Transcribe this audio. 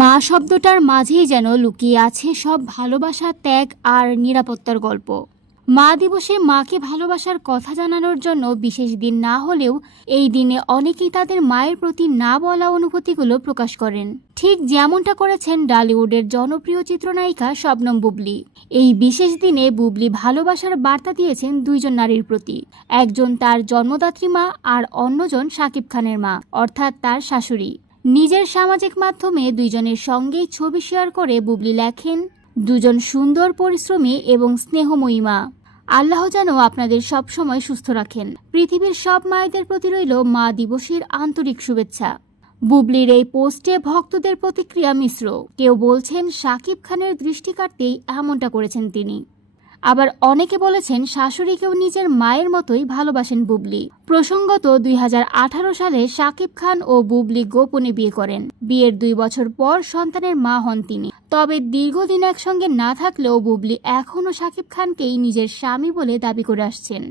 মা শব্দটার মাঝেই যেন লুকিয়ে আছে সব ভালোবাসা, ত্যাগ আর নিরাপত্তার গল্প। মা দিবসে মাকে ভালোবাসার কথা জানানোর জন্য বিশেষ দিন না হলেও এই দিনে অনেকেই তাদের মায়ের প্রতি না বলা অনুভূতিগুলো প্রকাশ করেন। ঠিক যেমনটা করেছেন ডালিউডের জনপ্রিয় চিত্রনায়িকা শবনম বুবলি। এই বিশেষ দিনে বুবলি ভালোবাসার বার্তা দিয়েছেন দুইজন নারীর প্রতি। একজন তার জন্মদাত্রী মা আর অন্যজন শাকিব খানের মা, অর্থাৎ তার শাশুড়ি। নিজের সামাজিক মাধ্যমে দুইজনের সঙ্গেই ছবি শেয়ার করে বুবলি লেখেন, দুজন সুন্দর পরিশ্রমী এবং স্নেহময়ী মা। আল্লাহ যেন আপনাদের সব সময় সুস্থ রাখেন। পৃথিবীর সব মায়েদের প্রতি রইল মা দিবসের আন্তরিক শুভেচ্ছা। বুবলির এই পোস্টে ভক্তদের প্রতিক্রিয়া মিশ্র। কেউ বলছেন, শাকিব খানের দৃষ্টি কাটতেই এমনটা করেছেন তিনি। আবার অনেকে বলেছেন শাশুড়িকেও নিজের মায়ের মতোই ভালোবাসেন বুবলি। প্রসঙ্গত দুই হাজার আঠারো সালে শাকিব খান ও বুবলি গোপনে বিয়ে করেন। বিয়ের দুই বছর পর সন্তানের মা হন তিনি। তবে দীর্ঘদিন একসঙ্গে না থাকলেও বুবলি এখনও শাকিব খানকেই নিজের স্বামী বলে দাবি করে আসছেন।